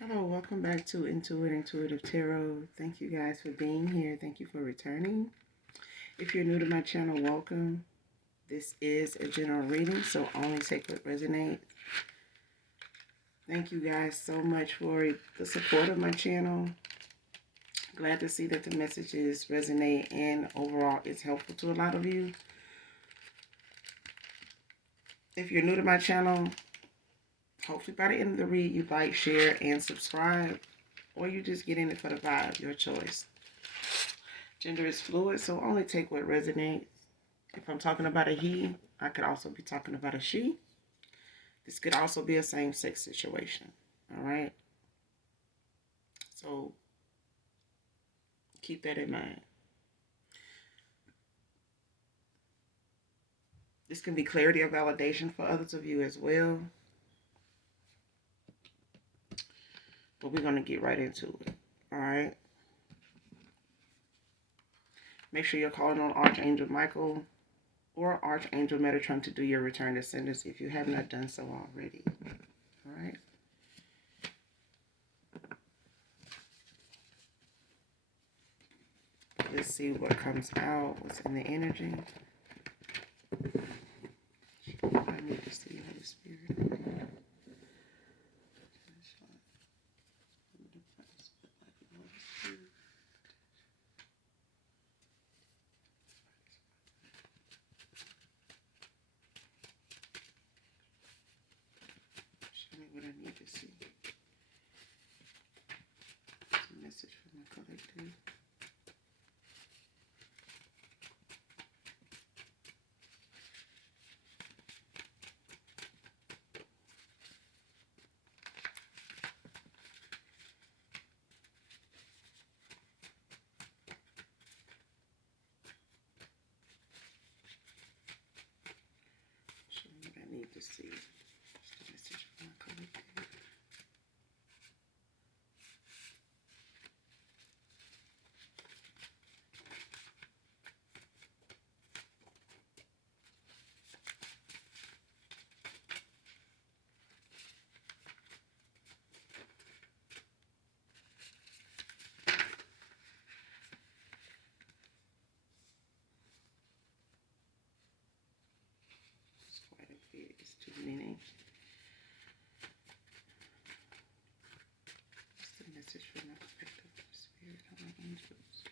Hello, welcome back to Intuitive Tarot. Thank you guys for being here. Thank you for returning. If you're new to my channel, welcome. This is a general reading, so only take what resonates. Thank you guys so much for the support of my channel. Glad to see that the messages resonate and overall it's helpful to a lot of you. If you're new to my channel, hopefully by the end of the read you like, share, and subscribe. Or you just get in it for the vibe, your choice. Gender is fluid, so only take what resonates. If I'm talking about a he, I could also be talking about a she. This could also be a same-sex situation, all right? So keep that in mind. This can be clarity or validation for others of you as well. But we're going to get right into it, all right? Make sure you're calling on Archangel Michael or Archangel Metatron to do your return descendants if you have not done so already, all right? Let's see what comes out, what's in the energy. I need to see Holy Spirit. Show me what I need to see. It's a message from the collective. Show me what I need to see. It's a message from the collective. It's quite a bit. It's too many. It's a message from the collective. Spirit of my angels.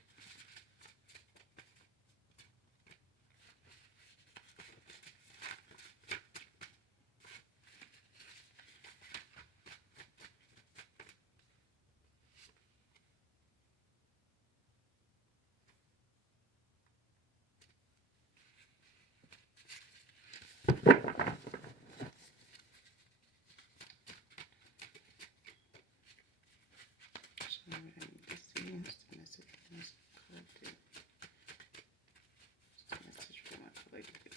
Show me what I need to see. It's a message from the collective. It's a message from the collective.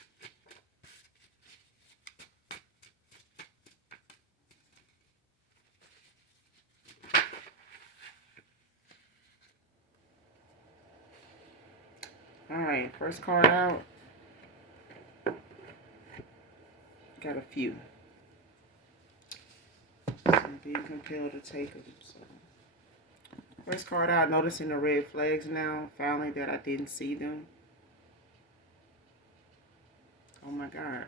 Alright, first card out. Got a few. So I'm being compelled to take them. So. First card out, noticing the red flags now. Finally that I didn't see them. Oh my God.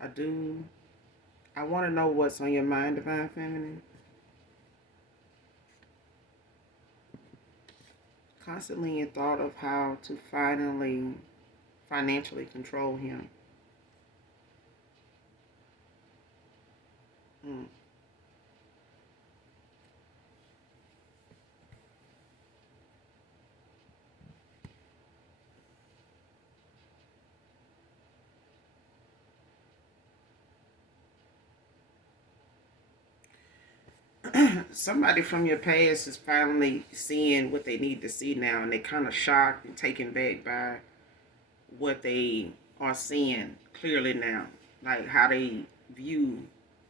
I do. I want to know what's on your mind, Divine Feminine. Constantly in thought of how to finally financially control him. Mm. Somebody from your past is finally seeing what they need to see now, and they're kind of shocked and taken back by what they are seeing clearly now, like how they view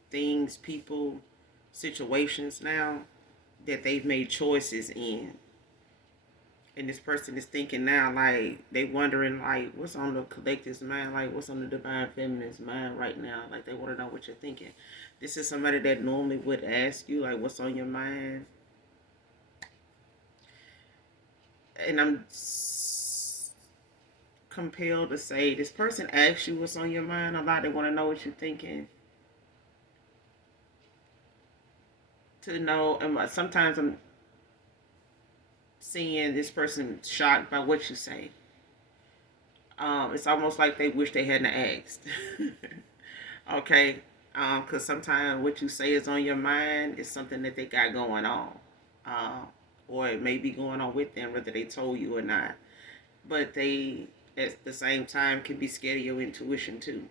things, people, situations now that they've made choices in. And this person is thinking now, like, they wondering, like, what's on the collective's mind, like, what's on the divine feminine's mind right now. Like, they want to know what you're thinking. This is somebody that normally would ask you, like, what's on your mind. And I'm compelled to say, this person asks you what's on your mind a lot. They want to know what you're thinking. To know, and sometimes I'm seeing this person shocked by what you say. It's almost like they wish they hadn't asked. Okay, because sometimes what you say is on your mind is something that they got going on, uh, or it may be going on with them, whether they told you or not. But they, at the same time, can be scared of your intuition too.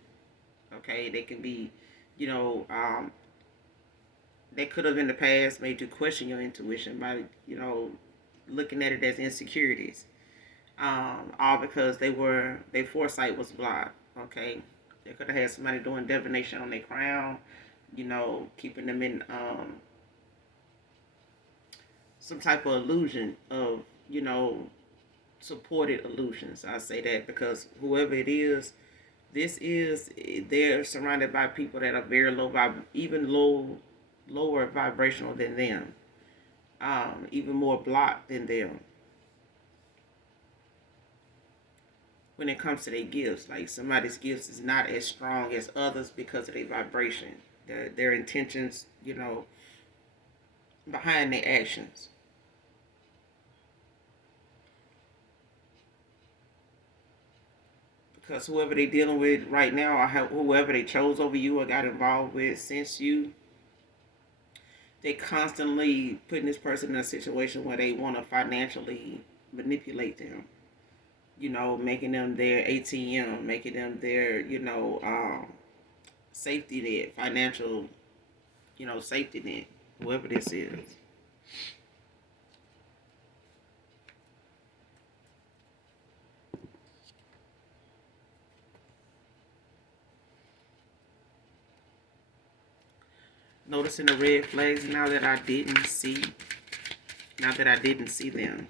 Okay, they can be, you know, they could have in the past made you question your intuition by, looking at it as insecurities, all because their foresight was blocked. Okay, they could have had somebody doing divination on their crown, keeping them in some type of illusion of, supported illusions. I say that because whoever it is, they're surrounded by people that are very even lower vibrational than them, even more blocked than them when it comes to their gifts. Like, somebody's gifts is not as strong as others because of their vibration, their intentions, behind their actions. Because whoever they dealing with right now, or whoever they chose over you or got involved with since you, they constantly putting this person in a situation where they want to financially manipulate them. Making them their ATM, making them their, safety net, financial, safety net, whoever this is. Noticing the red flags now that I didn't see them.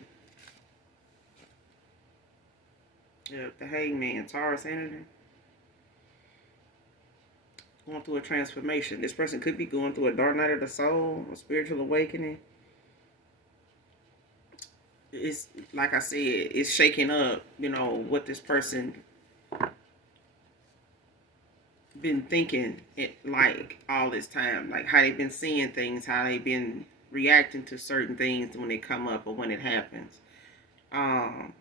Yeah, the hangman, Taurus energy. Going through a transformation. This person could be going through a dark night of the soul, a spiritual awakening. It's like I said, it's shaking up, what this person been thinking it like all this time. Like how they've been seeing things, how they've been reacting to certain things when they come up or when it happens. Um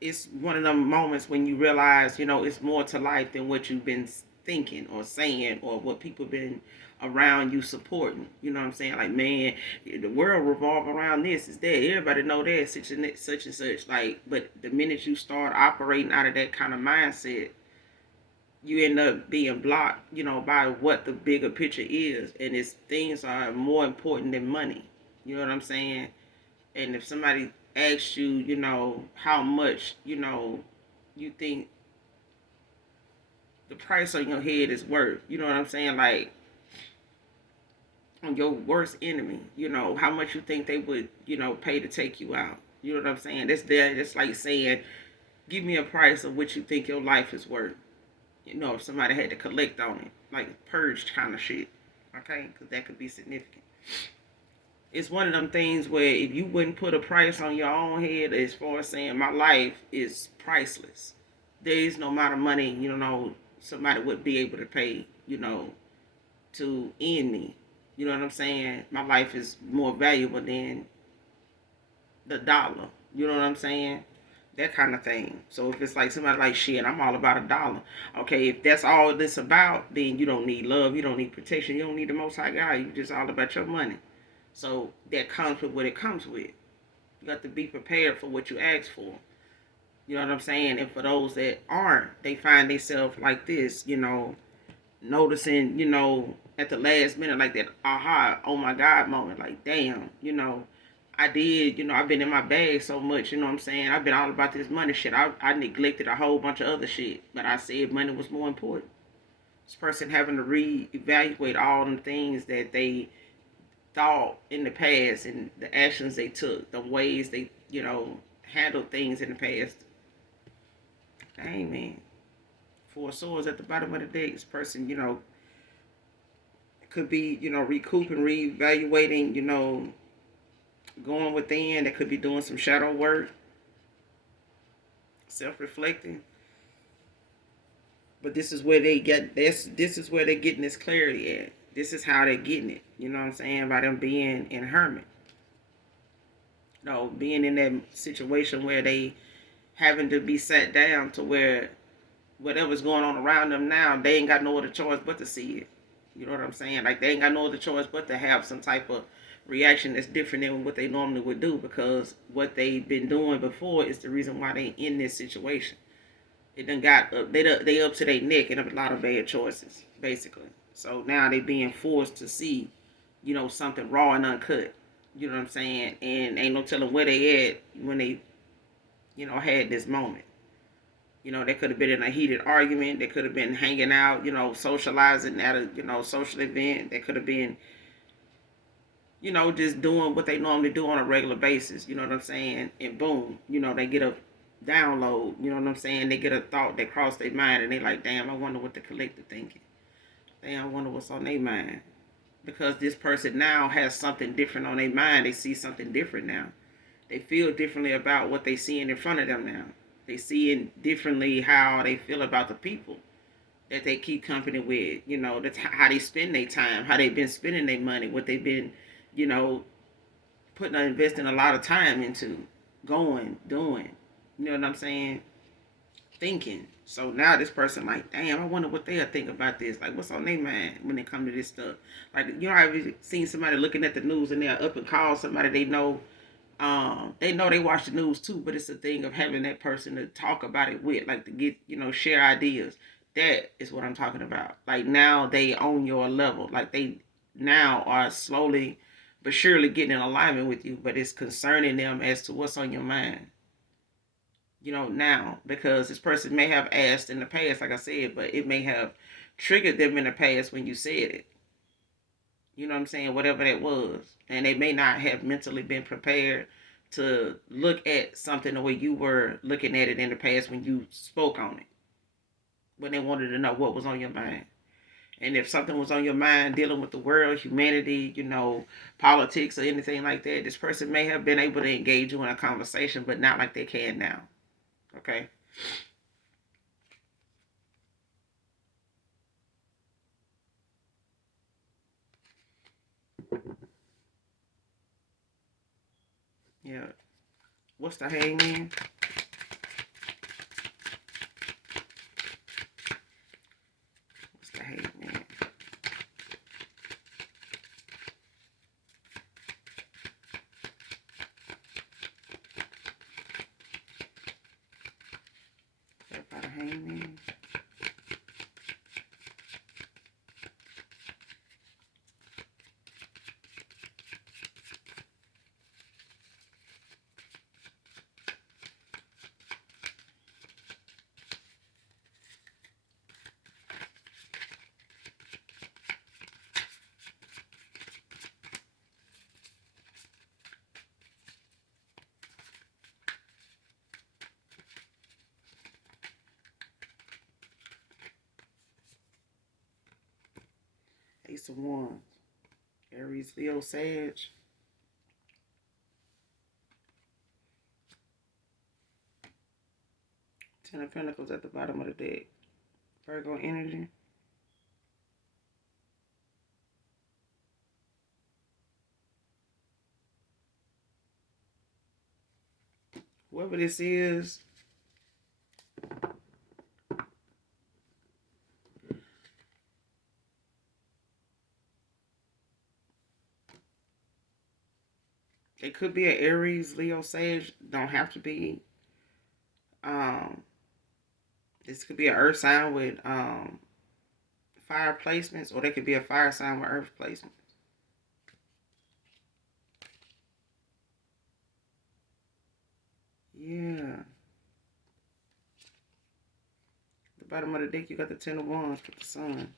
it's one of them moments when you realize, it's more to life than what you've been thinking or saying or what people been around you supporting. You know what I'm saying? Like, man, the world revolve around this, is that. Everybody know that, such and such and such. Like, but the minute you start operating out of that kind of mindset, you end up being blocked, by what the bigger picture is. And it's things are more important than money. You know what I'm saying? And if somebody asks you, how much, you think the price on your head is worth, you know what I'm saying? Like, on your worst enemy, how much you think they would, pay to take you out. You know what I'm saying? That's like saying, give me a price of what you think your life is worth. If somebody had to collect on it, like purge kind of shit. Okay? Because that could be significant. It's one of them things where if you wouldn't put a price on your own head, as far as saying my life is priceless, there is no amount of money, somebody would be able to pay, to end me. You know what I'm saying? My life is more valuable than the dollar. You know what I'm saying? That kind of thing. So if it's like somebody like, shit, I'm all about a dollar. Okay, if that's all this about, then you don't need love, you don't need protection, you don't need the Most High God. You just all about your money. So that comes with what it comes with. You got to be prepared for what you ask for. You know what I'm saying? And for those that aren't, they find themselves like this, noticing, at the last minute, like that aha, oh my God moment. Like, damn, I did, I've been in my bag so much, you know what I'm saying? I've been all about this money shit. I neglected a whole bunch of other shit, but I said money was more important. This person having to reevaluate all the things that they thought in the past and the actions they took, the ways they, handled things in the past. Dang, man. Four swords at the bottom of the deck. This person, could be, recouping, reevaluating, going within. They could be doing some shadow work, self-reflecting. But this is where they get this. This is where they're getting this clarity at. This is how they're getting it. You know what I'm saying? By them being in hermit. Being in that situation where they having to be sat down to where whatever's going on around them now, they ain't got no other choice but to see it. You know what I'm saying? Like they ain't got no other choice but to have some type of reaction that's different than what they normally would do, because what they've been doing before is the reason why they in this situation. It done got up, they up to their neck in a lot of bad choices, basically. So now they being forced to see, something raw and uncut. You know what I'm saying? And ain't no telling where they at when they, had this moment. They could have been in a heated argument. They could have been hanging out, socializing at a, social event. They could have been, just doing what they normally do on a regular basis. You know what I'm saying? And boom, they get a download. You know what I'm saying? They get a thought that crossed their mind, and they like, damn, I wonder what the collective thinking. Damn, I wonder what's on their mind. Because this person now has something different on their mind. They see something different now. They feel differently about what they seeing in front of them now. They seeing differently how they feel about the people that they keep company with. That's how they spend their time, how they've been spending their money, what they've been, you know, investing a lot of time into, going, doing. You know what I'm saying? Thinking. So now this person like, damn, I wonder what they'll think about this. Like, what's on their mind when they come to this stuff? Like, I've seen somebody looking at the news and they're up and call somebody they know they watch the news too, but it's a thing of having that person to talk about it with, like to get, share ideas. That is what I'm talking about. Like now they own your level. Like they now are slowly but surely getting in alignment with you, but it's concerning them as to what's on your mind. Now, because this person may have asked in the past, like I said, but it may have triggered them in the past when you said it. You know what I'm saying? Whatever that was. And they may not have mentally been prepared to look at something the way you were looking at it in the past when you spoke on it. When they wanted to know what was on your mind. And if something was on your mind dealing with the world, humanity, politics or anything like that, this person may have been able to engage you in a conversation, but not like they can now. Okay? Yeah. What's the hangman? What's the hangman? About a hangman? Ace of Wands. Aries, Leo, Sag. Ten of Pentacles at the bottom of the deck. Virgo energy. Whoever this is, it could be an Aries, Leo, Sage. Don't have to be. Um, this could be an Earth sign with fire placements, or they could be a fire sign with Earth placements. Yeah. The bottom of the deck, you got the Ten of Wands with the Sun.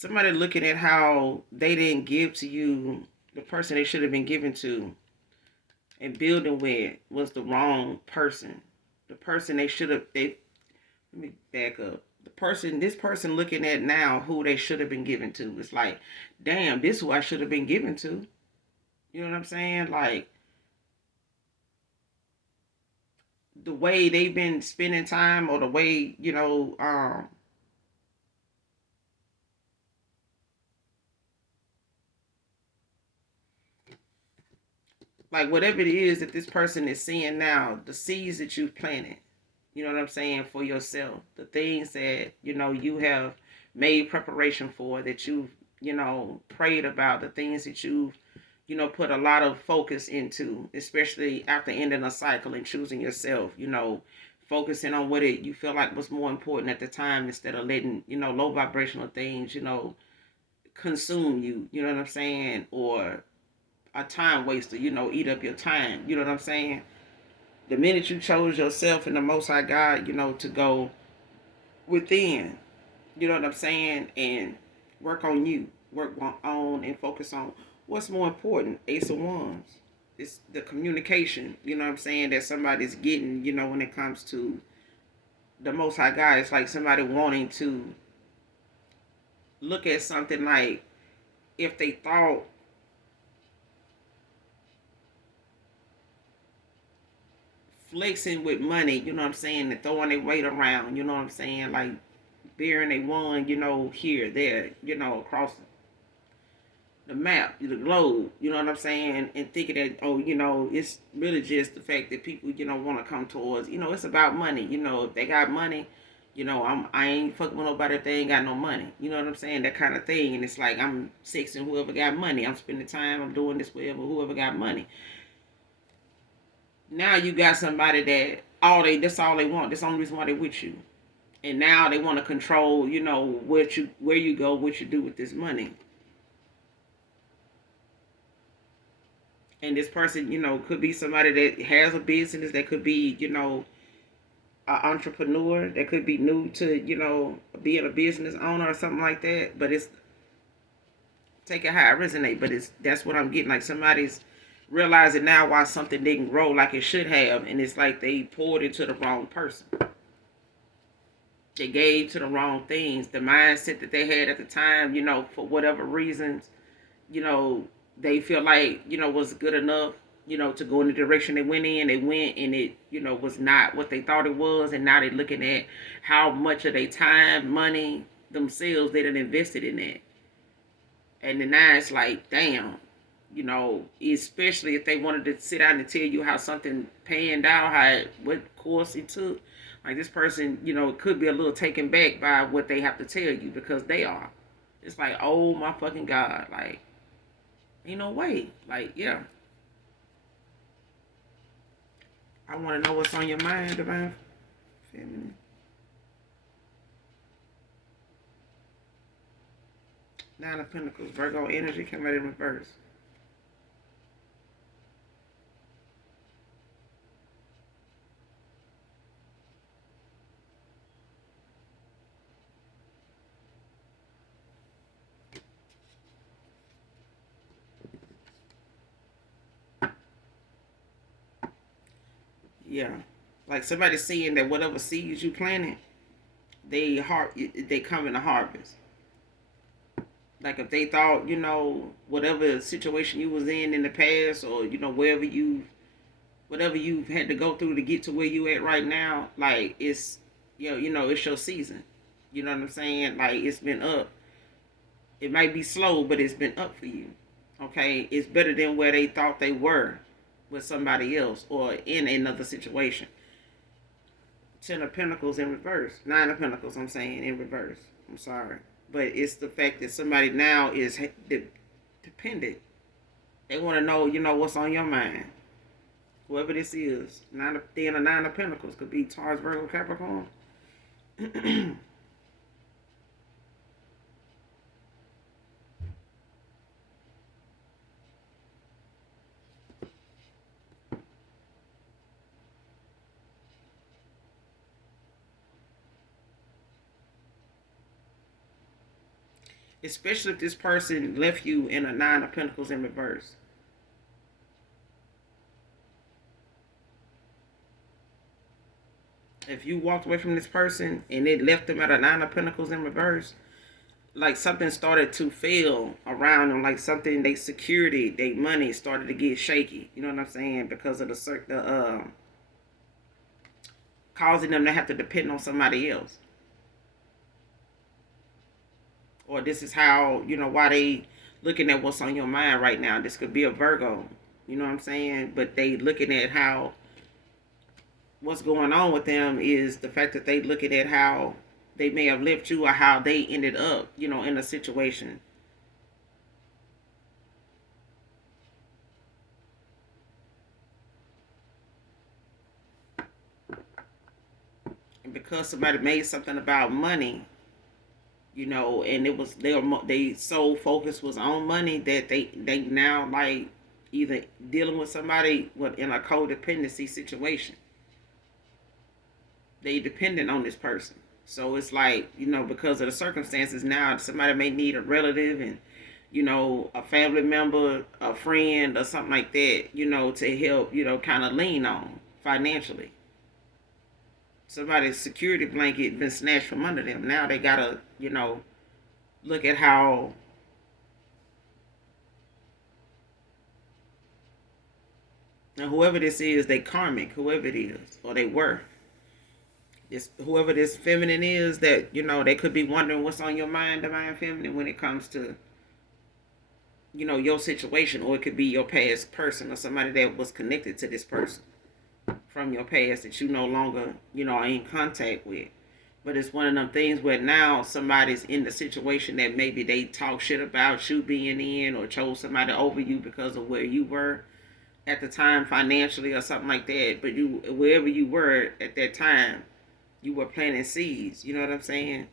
somebody looking at how they didn't give to you the person they should have been given to and building with was the wrong person. The person they should have, they, let me back up. This person looking at now who they should have been given to. It's like, damn, this is who I should have been given to. You know what I'm saying? Like, the way they've been spending time, or the way, like whatever it is that this person is seeing now, the seeds that you've planted, you know what I'm saying, for yourself, the things that, you have made preparation for, that you've, prayed about, the things that you've, put a lot of focus into, especially after ending a cycle and choosing yourself, focusing on what it you feel like was more important at the time, instead of letting, low vibrational things, consume you, you know what I'm saying, or a time waster, eat up your time, you know what I'm saying. The minute you chose yourself and the Most High God, to go within, you know what I'm saying, and work on you, work on and focus on what's more important. Ace of Wands. It's the communication, you know what I'm saying, that somebody's getting, when it comes to the Most High God. It's like somebody wanting to look at something, like if they thought flexing with money, you know what I'm saying, and throwing their weight around, you know what I'm saying, like bearing a one, here, there, across the map, the globe, you know what I'm saying, and thinking that, oh, it's really just the fact that people, want to come towards, it's about money, if they got money, I ain't fucking with nobody if they ain't got no money, you know what I'm saying, that kind of thing, and it's like, I'm sexing whoever got money, I'm spending time, I'm doing this with whoever got money. Now you got somebody that that's all they want, that's the only reason why they with you, and now they want to control, where you go, what you do with this money. And this person, could be somebody that has a business, that could be, an entrepreneur, that could be new to, being a business owner or something like that. But it's, take it how I resonate, but that's what I'm getting. Like somebody's realizing now why something didn't grow like it should have, and it's like they poured into the wrong person. They gave to the wrong things. The mindset that they had at the time, for whatever reasons, you know, they feel like, was good enough, to go in the direction they went in. They went and it, was not what they thought it was. And now they're looking at how much of their time, money, themselves, they done invested in that. And then now it's like, damn, especially if they wanted to sit down and tell you how something panned out, what course it took. Like this person, could be a little taken back by what they have to tell you, because they are. It's like, oh my fucking God, like, ain't no way. Like, yeah. I want to know what's on your mind, Divine Feminine. Nine of Pentacles, Virgo energy, come out in reverse. Yeah. Like somebody seeing that whatever seeds you planted, they come in a harvest. Like if they thought, whatever situation you was in the past, or whatever you've had to go through to get to where you at right now, like it's, it's your season. You know what I'm saying? Like it's been up. It might be slow, but it's been up for you. Okay, it's better than where they thought they were with somebody else or in another situation. Ten of Pentacles in reverse. Nine of Pentacles, I'm saying, in reverse. I'm sorry. But it's the fact that somebody now is dependent. They want to know, what's on your mind. Whoever this is. Then a Nine of Pentacles could be Taurus, Virgo, Capricorn. especially if this person left you in a Nine of Pentacles in reverse. If you walked away from this person and it left them at a Nine of Pentacles in reverse, like something started to fail around them, like something, they security, they money started to get shaky. You know what I'm saying? Because of the causing them to have to depend on somebody else. Or this is how, why they looking at what's on your mind right now. This could be a Virgo. You know what I'm saying? But they looking at how what's going on with them is the fact that they looking at how they may have left you or how they ended up, in a situation. And because somebody made something about money, and it was they sole focus was on money, that they now like either dealing with somebody in a codependency situation. They dependent on this person. So it's like, because of the circumstances now, somebody may need a relative and, a family member, a friend or something like that, to help, kind of lean on financially. Somebody's security blanket been snatched from under them. Now they gotta, look at how and whoever this is, they karmic, whoever it is, or they were. This whoever this feminine is, that they could be wondering what's on your mind, divine feminine, when it comes to your situation, or it could be your past person or somebody that was connected to this person from your past that you no longer are in contact with. But it's one of them things where now somebody's in the situation that maybe they talk shit about you being in, or chose somebody over you because of where you were at the time financially or something like that. But you, wherever you were at that time, you were planting seeds. You know what I'm saying?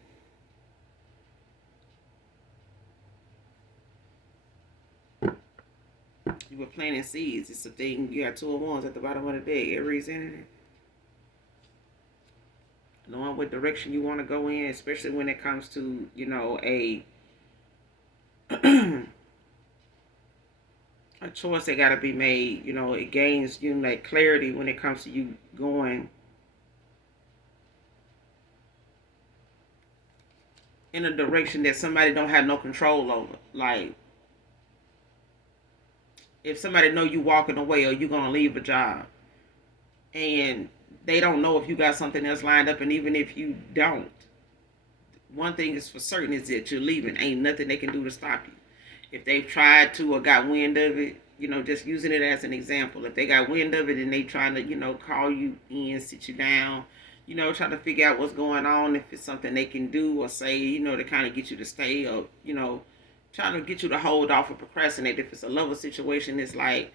You were planting seeds. It's a thing. You got Two of Wands at the bottom of the deck. Aries energy. Knowing what direction you want to go in, especially when it comes to, a choice that got to be made. It gains you like clarity when it comes to you going in a direction that somebody don't have no control over. Like, if somebody know you walking away or you gonna leave a job, and they don't know if you got something else lined up, and even if you don't, one thing is for certain is that you're leaving. Ain't nothing they can do to stop you. If they've tried to or got wind of it, just using it as an example. If they got wind of it and they trying to, call you in, sit you down, trying to figure out what's going on, if it's something they can do or say, to kind of get you to stay, or, trying to get you to hold off or procrastinate. If it's a lover situation, it's like,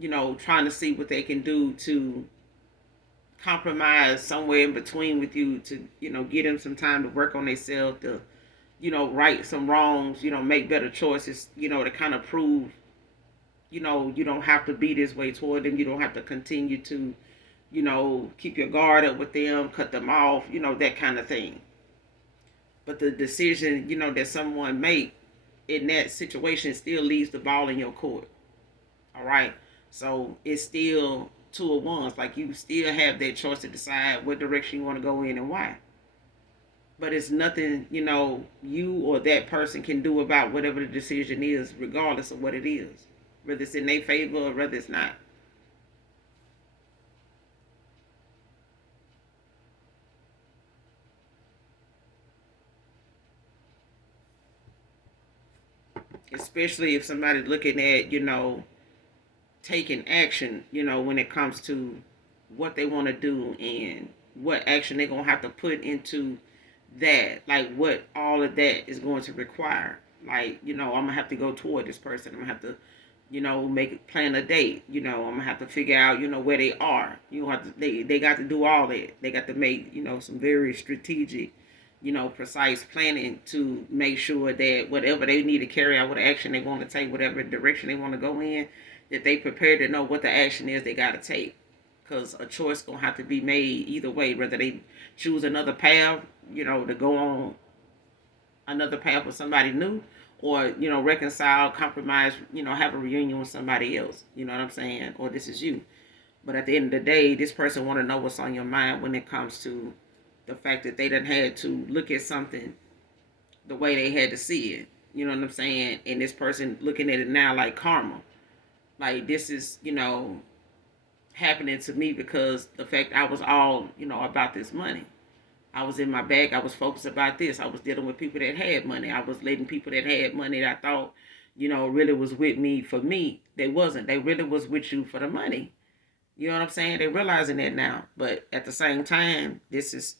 trying to see what they can do to compromise somewhere in between with you, to, get them some time to work on themselves, to, right some wrongs, make better choices, to kind of prove, you don't have to be this way toward them. You don't have to continue to, keep your guard up with them, cut them off, that kind of thing. But the decision, that someone make in that situation still leaves the ball in your court. All right. So it's still Two of Wands. Like, you still have that choice to decide what direction you want to go in and why. But it's nothing, you or that person can do about whatever the decision is, regardless of what it is. Whether it's in their favor or whether it's not. Especially if somebody's looking at, taking action, when it comes to what they want to do and what action they're going to have to put into that. Like, what all of that is going to require. Like, I'm going to have to go toward this person. I'm going to have to, plan a date. I'm going to have to figure out, where they are. They got to do all that. They got to make, some very strategic, precise planning to make sure that whatever they need to carry out, what action they want to take, whatever direction they want to go in, that they prepared to know what the action is they got to take. Because a choice going to have to be made either way, whether they choose another path, to go on another path with somebody new, or reconcile, compromise, have a reunion with somebody else. You know what I'm saying? Or this is you. But at the end of the day, this person want to know what's on your mind when it comes to the fact that they done had to look at something the way they had to see it. You know what I'm saying? And this person looking at it now like karma. Like, this is, happening to me because the fact I was all, about this money. I was in my bag. I was focused about this. I was dealing with people that had money. I was letting people that had money that I thought, really was with me for me. They wasn't. They really was with you for the money. You know what I'm saying? They're realizing that now. But at the same time, this is,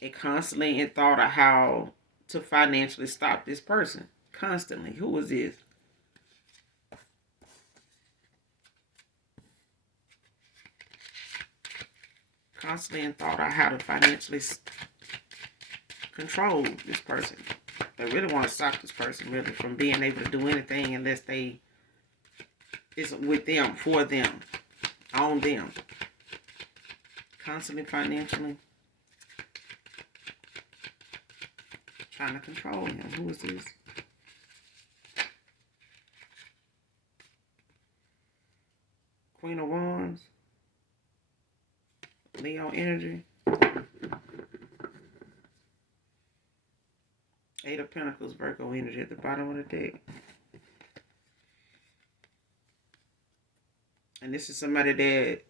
it constantly in thought of how to financially stop this person. Constantly. Who was this? Constantly in thought of how to financially control this person. They really want to stop this person really from being able to do anything unless they is with them, for them, on them. Constantly financially trying to control him. Who is this? Queen of Wands. Leo energy. Eight of Pentacles, Virgo energy at the bottom of the deck. And this is somebody that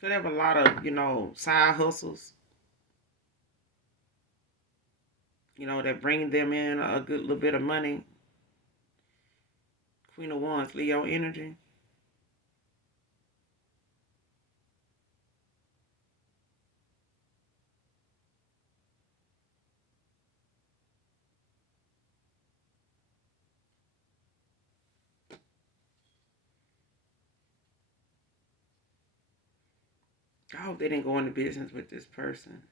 could have a lot of, side hustles, that bring them in a good little bit of money. Queen of Wands, Leo energy. I hope they didn't go into business with this person.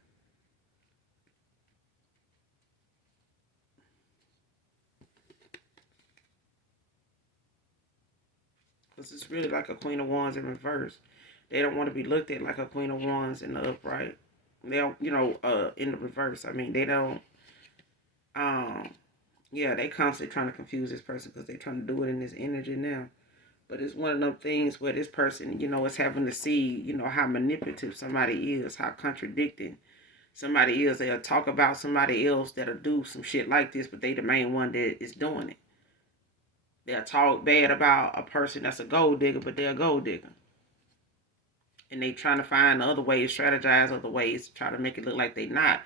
Because it's really like a Queen of Wands in reverse. They don't want to be looked at like a Queen of Wands in the upright. They don't, in the reverse. I mean, they don't, yeah, they constantly trying to confuse this person because they're trying to do it in this energy now. But it's one of them things where this person, is having to see, how manipulative somebody is, how contradicting somebody is. They'll talk about somebody else that'll do some shit like this, but they the main one that is doing it. They'll talk bad about a person that's a gold digger, but they're a gold digger. And they trying to find other ways, strategize other ways to try to make it look like they not.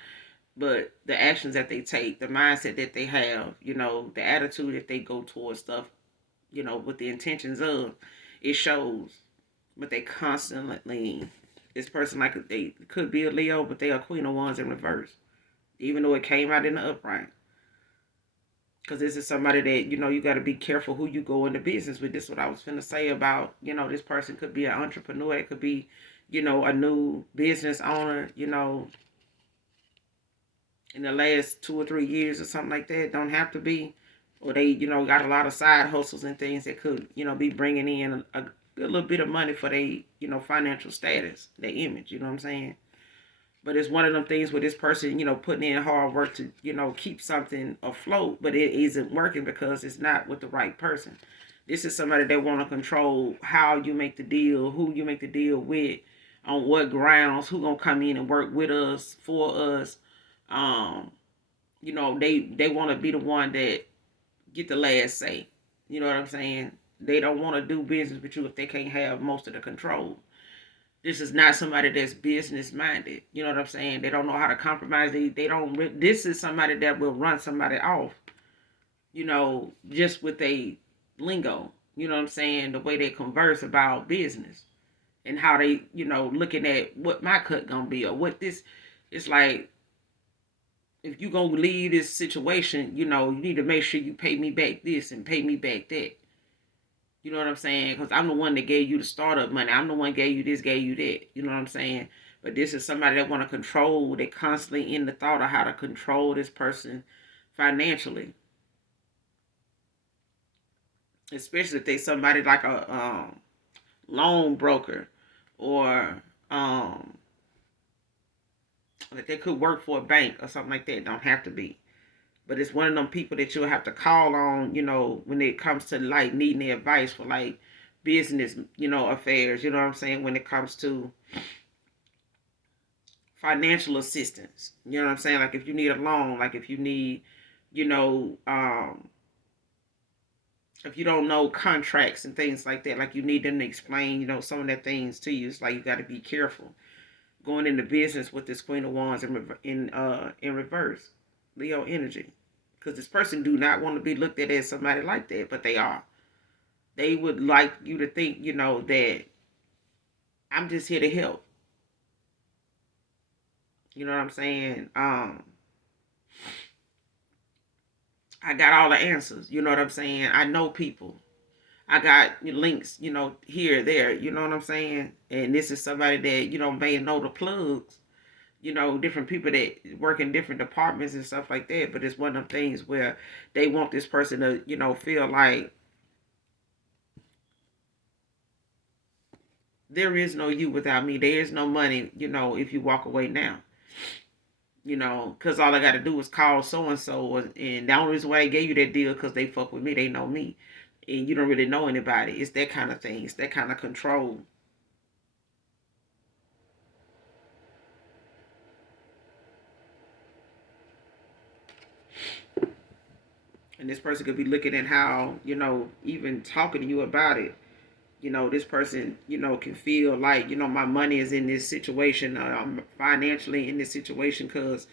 But the actions that they take, the mindset that they have, the attitude that they go towards stuff, with the intentions of, it shows. But they constantly, this person, like, they could be a Leo, but they are Queen of Wands in reverse. Even though it came out in the upright. Because this is somebody that, you got to be careful who you go into business with. This is what I was finna say about, this person could be an entrepreneur. It could be, a new business owner, in the last 2 or 3 years or something like that. Don't have to be. Or they, got a lot of side hustles and things that could, be bringing in a good little bit of money for their, financial status, their image, you know what I'm saying? But it's one of them things where this person, putting in hard work to, keep something afloat, but it isn't working because it's not with the right person. This is somebody that want to control how you make the deal, who you make the deal with, on what grounds, who gonna come in and work with us, for us. They want to be the one that get the last say. You know what I'm saying? They don't want to do business with you if they can't have most of the control. This is not somebody that's business minded. You know what I'm saying? They don't know how to compromise. They don't. This is somebody that will run somebody off. Just with a lingo. You know what I'm saying? The way they converse about business and how they, looking at what my cut gonna be or what this. It's like, if you gonna leave this situation, you need to make sure you pay me back this and pay me back that. You know what I'm saying? Because I'm the one that gave you the startup money. I'm the one gave you this, gave you that. You know what I'm saying? But this is somebody that want to control. They constantly in the thought of how to control this person financially. especially if they somebody like a loan broker, or that they could work for a bank or something like that. Don't have to be. But it's one of them people that you'll have to call on, when it comes to like needing the advice for like business, affairs, you know what I'm saying? When it comes to financial assistance, you know what I'm saying? Like if you need a loan, like if you need, you know, if you don't know contracts and things like that, like you need them to explain, some of the things to you. It's like you got to be careful going into business with this Queen of Wands in reverse, Leo energy, because this person do not want to be looked at as somebody like that, but they are. They would like you to think, that I'm just here to help. You know what I'm saying? I got all the answers. You know what I'm saying? I know people. I got links, here, there. You know what I'm saying? And this is somebody that, may know the plugs, different people that work in different departments and stuff like that. But it's one of them things where they want this person to, feel like there is no you without me. There is no money, if you walk away now. Because all I got to do is call so and so, and the only reason why I gave you that deal because they fuck with me, they know me, and you don't really know anybody. It's that kind of thing. It's that kind of control. And this person could be looking at how, even talking to you about it, this person, can feel like, my money is in this situation. I'm financially in this situation because,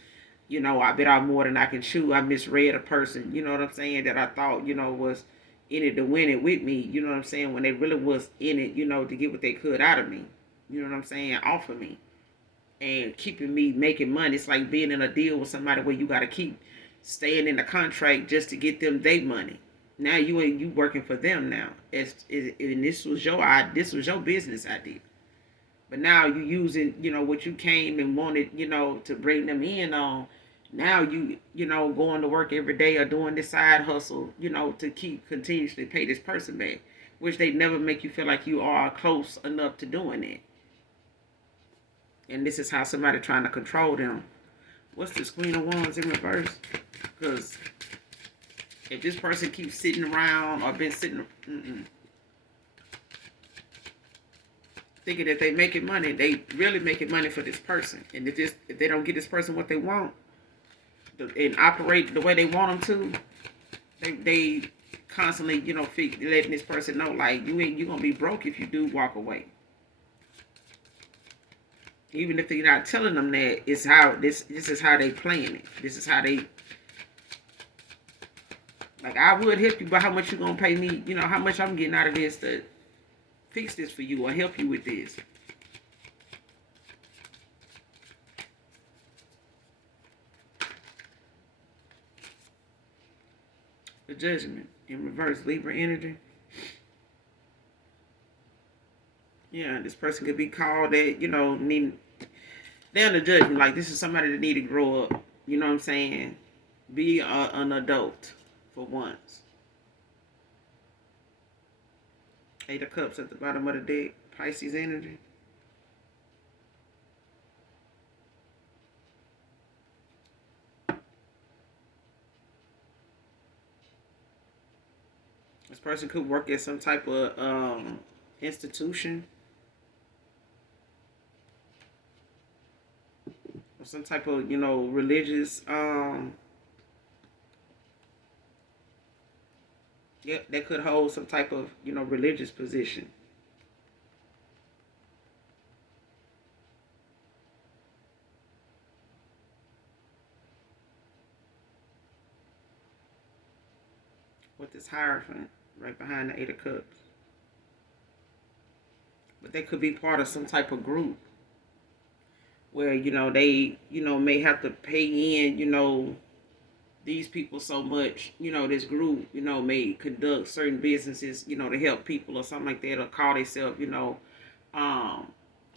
I bit out more than I can chew. I misread a person, you know what I'm saying, that I thought, was in it to win it with me, you know what I'm saying, when they really was in it, to get what they could out of me, you know what I'm saying, off of me, and keeping me making money. It's like being in a deal with somebody where you got to keep staying in the contract just to get them their money. Now you working for them now. And this was your business idea. But now you using, what you came and wanted, to bring them in on. Now going to work every day or doing this side hustle, to keep continuously pay this person back, which they never make you feel like you are close enough to doing it. And this is how somebody trying to control them. What's this Queen of Wands in reverse? Because if this person keeps sitting around or been sitting, thinking that they making money, they really making money for this person. And if they don't get this person what they want and operate the way they want them to, they constantly, letting this person know like you gonna be broke if you do walk away. Even if they're not telling them that, it's how this is how they playing it. This is how they, like, I would help you, but how much you gonna pay me? How much I'm getting out of this to fix this for you or help you with this. The Judgment in reverse, Libra energy. Yeah, this person could be called that, they're in the Judgment. Like, this is somebody that need to grow up. You know what I'm saying? Be an adult for once. Eight of Cups at the bottom of the deck. Pisces energy. This person could work at some type of institution or some type of, religious yeah, that could hold some type of, religious position. With this Hierophant right behind the Eight of Cups. But they could be part of some type of group where, they, may have to pay in, these people so much, this group, may conduct certain businesses, to help people or something like that, or call themselves, um,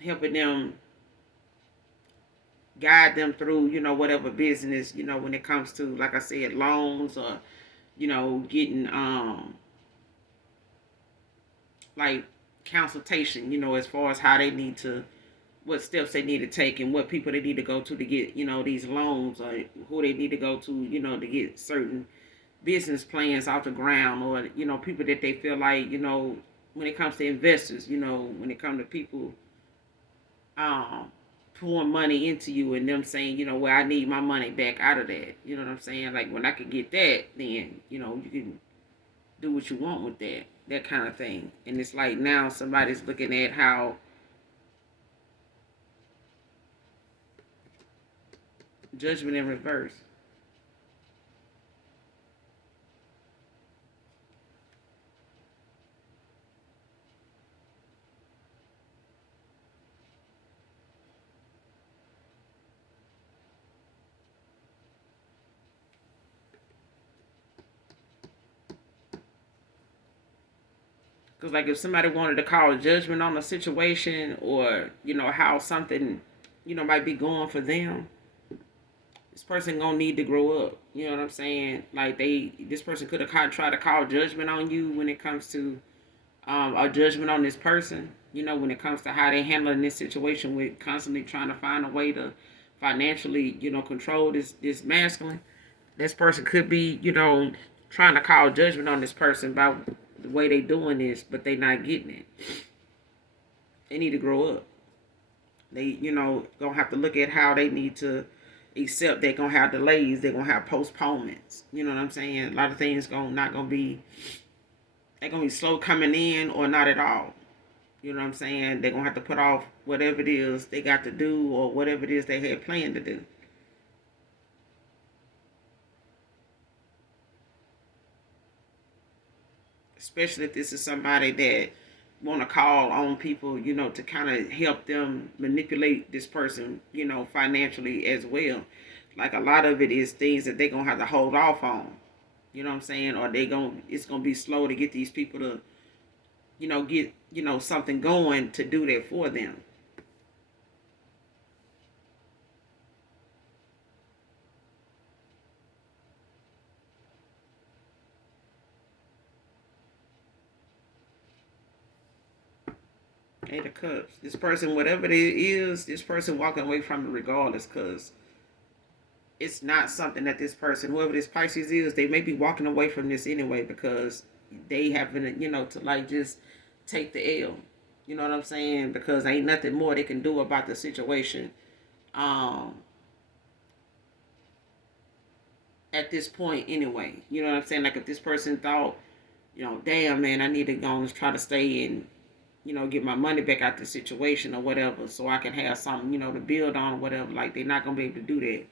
helping them, guide them through, whatever business, when it comes to, like I said, loans or, getting, like consultation, as far as how they need to, what steps they need to take, and what people they need to go to get, these loans, or who they need to go to, to get certain business plans off the ground, or people that they feel like, when it comes to investors, when it comes to people um pouring money into you and them saying, well, I need my money back out of that. You know what I'm saying? Like, when I can get that, then you can do what you want with that kind of thing. And it's like now somebody's looking at how judgment in reverse. Because, like, if somebody wanted to call judgment on a situation, or how something might be going for them, this person gonna need to grow up. You know what I'm saying? Like, this person could have tried to call judgment on you when it comes to a judgment on this person. When it comes to how they handling this situation with constantly trying to find a way to financially, control this masculine. This person could be, trying to call judgment on this person about the way they doing this, but they not getting it. They need to grow up. They, gonna have to look at how they need to accept they're gonna have delays, they're gonna have postponements. You know what I'm saying? A lot of things not gonna be, they're gonna be slow coming in, or not at all. You know what I'm saying? They're gonna have to put off whatever it is they got to do, or whatever it is they had planned to do. Especially if this is somebody that want to call on people, to kind of help them manipulate this person, financially as well. Like, a lot of it is things that they're gonna have to hold off on. You know what I'm saying? Or it's gonna be slow to get these people to, get, something going to do that for them. Eight of Cups. This person, whatever it is, this person walking away from it regardless, because it's not something that this person, whoever this Pisces is, they may be walking away from this anyway, because they haven't, to, like, just take the L. You know what I'm saying? Because ain't nothing more they can do about the situation. Um, at this point anyway. You know what I'm saying? Like, if this person thought, damn, man, I need to go and try to stay and, get my money back out the situation or whatever, so I can have something, to build on or whatever. Like, they're not gonna be able to do that,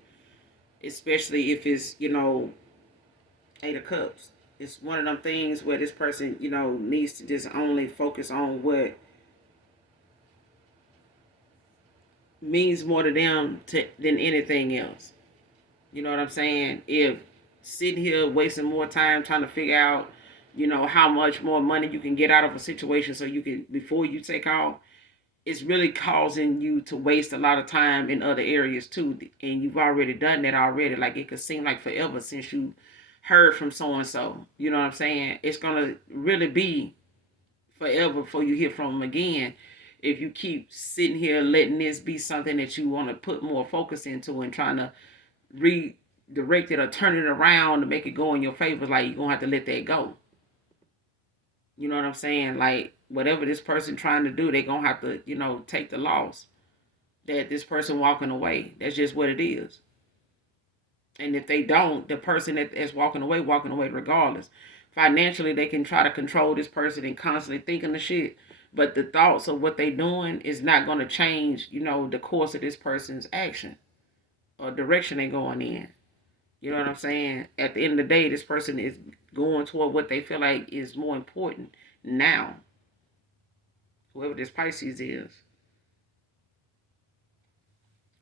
especially if it's, Eight of Cups. It's one of them things where this person, needs to just only focus on what means more to them than anything else. You know what I'm saying? If sitting here wasting more time trying to figure out, how much more money you can get out of a situation so you can, before you take off, it's really causing you to waste a lot of time in other areas too. And you've already done that already. Like, it could seem like forever since you heard from so and so. You know what I'm saying? It's gonna really be forever before you hear from them again, if you keep sitting here letting this be something that you want to put more focus into and trying to redirect it or turn it around to make it go in your favor. Like, you're gonna have to let that go. You know what I'm saying? Like, whatever this person trying to do, they're gonna have to, take the loss that this person walking away. That's just what it is. And if they don't, the person that is walking away regardless. Financially, they can try to control this person and constantly thinking the shit. But the thoughts of what they doing is not going to change, the course of this person's action or direction they going in. You know what I'm saying? At the end of the day, this person is going toward what they feel like is more important now. Whoever this Pisces is.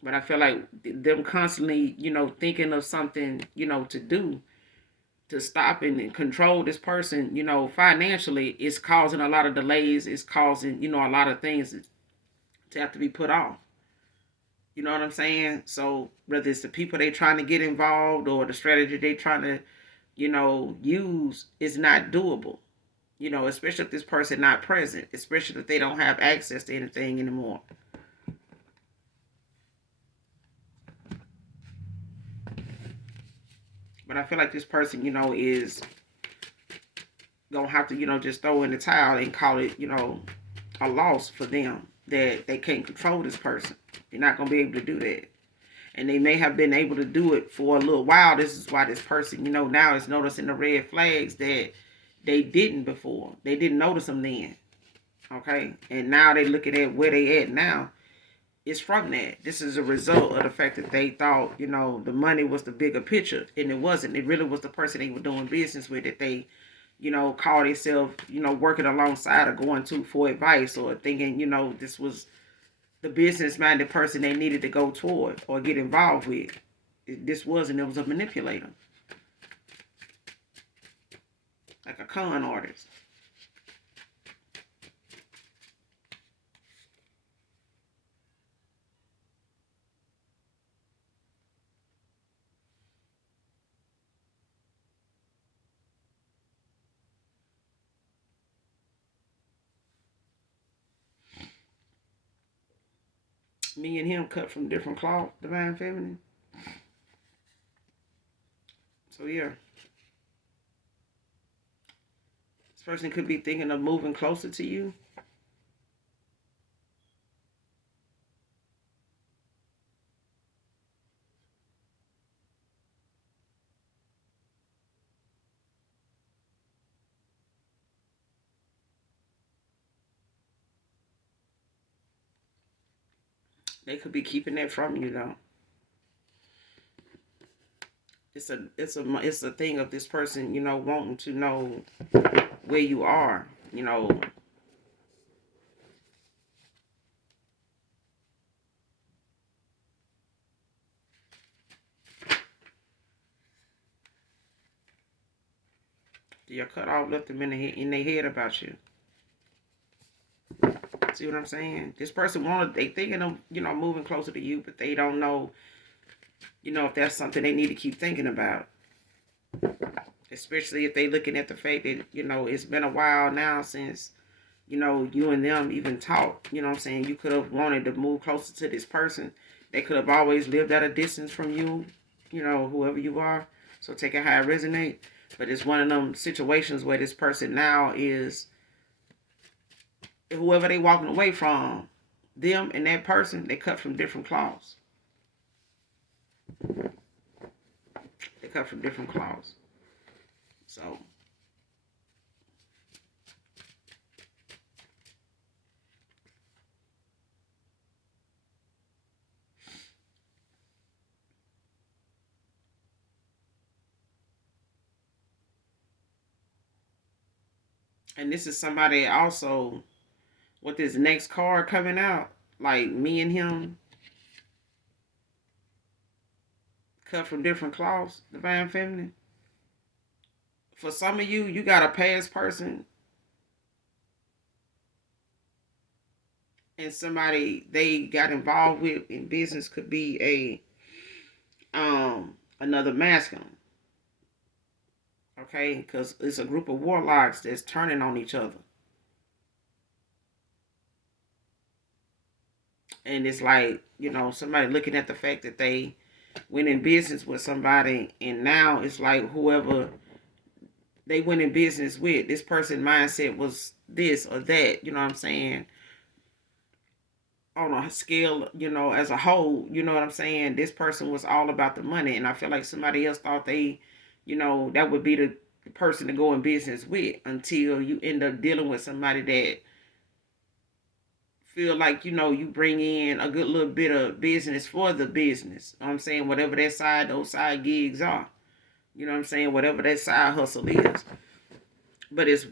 But I feel like them constantly, thinking of something, to do to stop and control this person, financially, is causing a lot of delays. It's causing, a lot of things to have to be put off. You know what I'm saying? So whether it's the people they trying to get involved or the strategy they trying to, use, is not doable. especially if this person not present, especially if they don't have access to anything anymore. But I feel like this person, is gonna have to, just throw in the towel and call it, a loss for them that they can't control this person. They're not gonna be able to do that. And they may have been able to do it for a little while. This is why this person, now is noticing the red flags that they didn't before. They didn't notice them then. Okay? And now they looking at where they at now. It's from that. This is a result of the fact that they thought, the money was the bigger picture. And it wasn't. It really was the person they were doing business with that they, call themselves, working alongside or going to for advice or thinking, this was the business minded person they needed to go toward or get involved with. This wasn't. It was a manipulator. Like a con artist. Me and him cut from different cloth, divine feminine. So yeah. This person could be thinking of moving closer to you. They could be keeping that from you though. It's a thing of this person, wanting to know where you are, Your cut off left them in their head about you. See what I'm saying? This person they thinking of, moving closer to you, but they don't know, if that's something they need to keep thinking about. Especially if they looking at the fact that, it's been a while now since, you and them even talked. You know what I'm saying? You could have wanted to move closer to this person. They could have always lived at a distance from you, whoever you are. So take it how it resonate. But it's one of them situations where this person now is whoever they walking away from, them and that person, they cut from different cloths. They cut from different cloths. So and this is somebody also with this next card coming out, like me and him cut from different cloths, divine feminine. For some of you, you got a past person and somebody they got involved with in business could be another masculine. Okay, because it's a group of warlocks that's turning on each other. And it's like, somebody looking at the fact that they went in business with somebody and now it's like whoever they went in business with, this person mindset was this or that, you know what I'm saying? On a scale, as a whole, you know what I'm saying? This person was all about the money. And I feel like somebody else thought they, that would be the person to go in business with until you end up dealing with somebody that feel like, you bring in a good little bit of business for the business. You know what I'm saying? Whatever that side, those side gigs are. You know what I'm saying? Whatever that side hustle is. But it's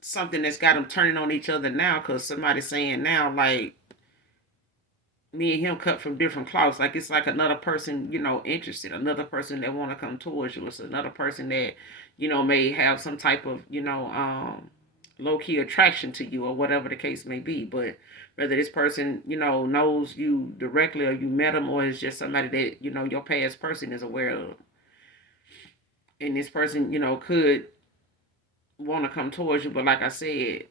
something that's got them turning on each other now because somebody's saying now, like, me and him cut from different cloths. Like, it's like another person, interested. Another person that want to come towards you. It's another person that, may have some type of, low-key attraction to you or whatever the case may be. But whether this person, knows you directly or you met them or it's just somebody that, your past person is aware of. And this person, could want to come towards you. But like I said,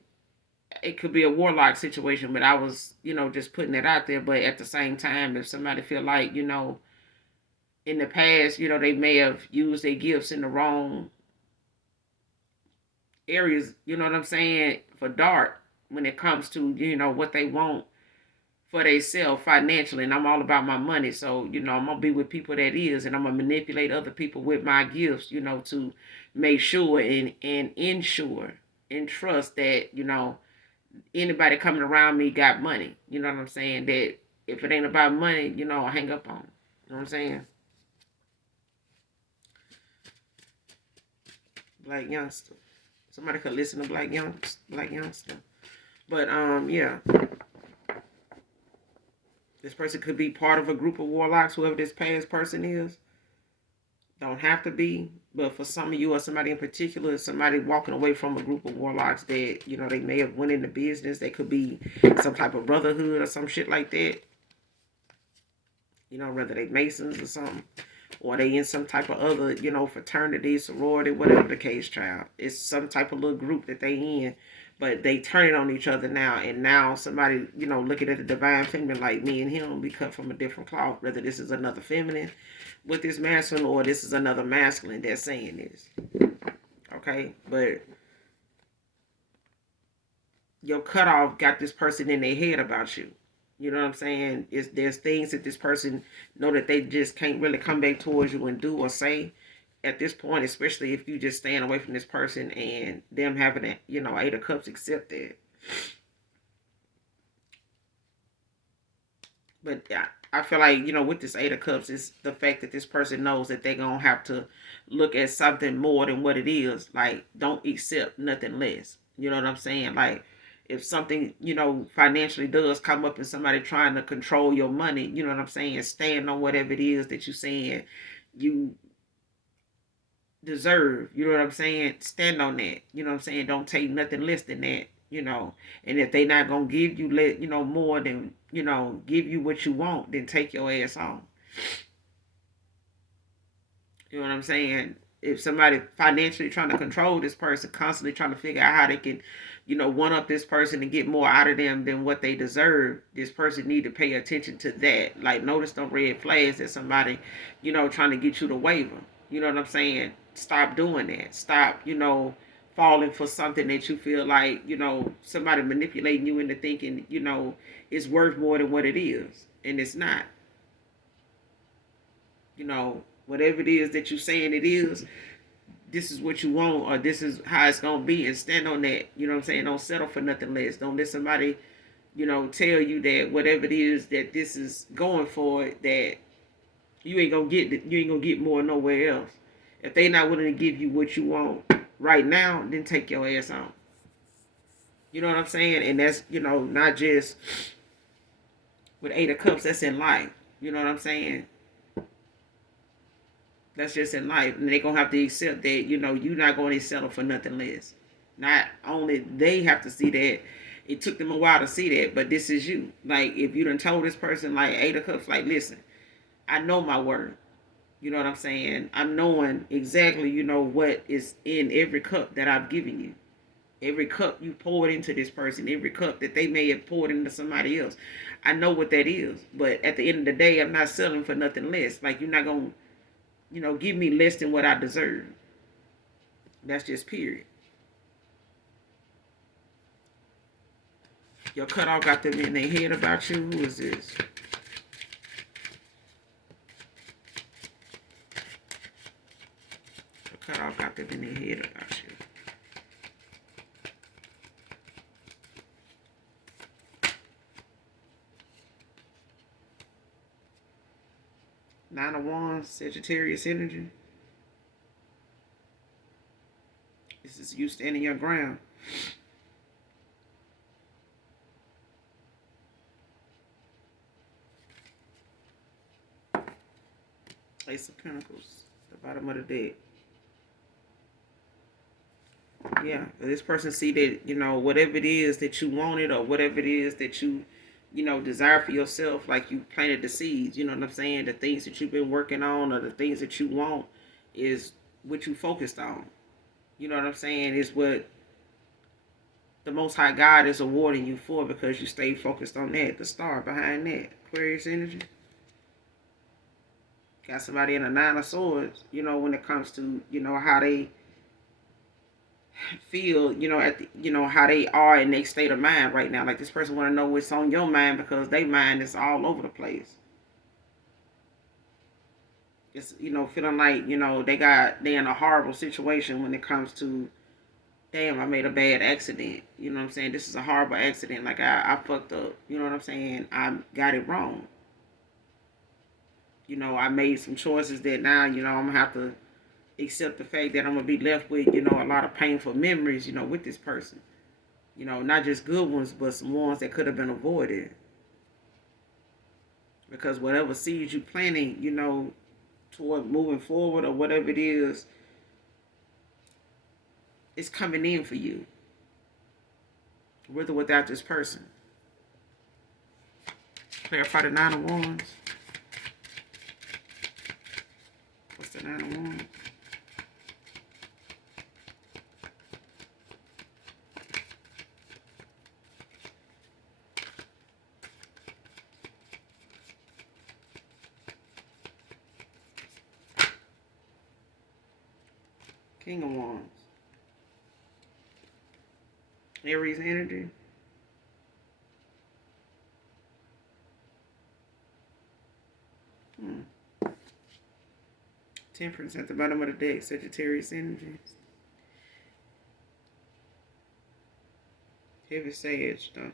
it could be a warlock situation, but I was, just putting it out there. But at the same time, if somebody feel like, in the past, they may have used their gifts in the wrong areas, you know what I'm saying, for dark when it comes to, what they want for themselves financially. And I'm all about my money. So, I'm gonna be with people that is, and I'm gonna manipulate other people with my gifts, to make sure and ensure and trust that, anybody coming around me got money. You know what I'm saying? That if it ain't about money, I hang up on. You know what I'm saying? Black youngster. Somebody could listen to Black youngster. But yeah. This person could be part of a group of warlocks, whoever this past person is. Don't have to be, but for some of you or somebody in particular, somebody walking away from a group of warlocks that, they may have went into business. They could be some type of brotherhood or some shit like that. Whether they Masons or something. Or they in some type of other, fraternity, sorority, whatever the case, child. It's some type of little group that they in. But they turn it on each other now. And now somebody, looking at the divine feminine like me and him, we cut from a different cloth. Whether this is another feminine with this masculine or this is another masculine that's saying this. Okay? But your cutoff got this person in their head about you. You know what I'm saying? There's things that this person know that they just can't really come back towards you and do or say at this point, especially if you just stand away from this person and them having a, Eight of Cups accept that. But I feel like, with this Eight of Cups, it's the fact that this person knows that they're going to have to look at something more than what it is. Like, don't accept nothing less. You know what I'm saying? Like, if something, financially does come up and somebody trying to control your money, you know what I'm saying? Stand on whatever it is that you're saying you deserve. You know what I'm saying? Stand on that. You know what I'm saying? Don't take nothing less than that. And if they not gonna give you more than give you what you want, then take your ass on. You know what I'm saying? If somebody financially trying to control this person, constantly trying to figure out how they can, one up this person and get more out of them than what they deserve, this person need to pay attention to that. Like, notice the red flags that somebody, trying to get you to waver. You know what I'm saying? Stop doing that. Stop, falling for something that you feel like, somebody manipulating you into thinking, it's worth more than what it is. And it's not. Whatever it is that you're saying it is, this is what you want or this is how it's going to be, and stand on that. You know what I'm saying? Don't settle for nothing less. Don't let somebody, tell you that whatever it is that this is going for, that you ain't going to get more nowhere else. If they not willing to give you what you want right now, then take your ass on. You know what I'm saying? And that's, not just with Eight of Cups, that's in life. You know what I'm saying? That's just in life. And they're going to have to accept that, you're not going to settle for nothing less. Not only they have to see that, it took them a while to see that, but this is you. Like, if you done told this person, like, Eight of Cups, like, listen, I know my word. You know what I'm saying? I'm knowing exactly, what is in every cup that I've given you. Every cup you poured into this person, every cup that they may have poured into somebody else. I know what that is. But at the end of the day, I'm not selling for nothing less. Like, you're not going to, give me less than what I deserve. That's just period. Your cutoff got them in their head about you. Who is this? Your cutoff got them in their head about you. Nine of Wands, Sagittarius energy. This is you standing your ground. Ace of Pentacles, the bottom of the deck. Yeah, this person see that, whatever it is that you wanted or whatever it is that you, desire for yourself, like you planted the seeds, you know what I'm saying? The things that you've been working on or the things that you want is what you focused on. You know what I'm saying? Is what the Most High God is awarding you for, because you stay focused on that. The star behind that. Aquarius energy. Got somebody in a Nine of Swords, when it comes to, how they feel, how they are in their state of mind right now. Like, this person want to know what's on your mind, because their mind is all over the place. It's, feeling like, they in a horrible situation when it comes to, damn, I made a bad accident. You know what I'm saying? This is a horrible accident. Like, I fucked up. You know what I'm saying? I got it wrong. I made some choices that now, I'm going to have to accept the fact that I'm going to be left with, a lot of painful memories, with this person. Not just good ones, but some ones that could have been avoided. Because whatever seeds you planting, toward moving forward or whatever it is, it's coming in for you. With or without this person. Clarify the Nine of Wands. What's the Nine of Wands? King of Wands. Aries energy. Temperance at the bottom of the deck. Sagittarius energy. Heavy Sage though.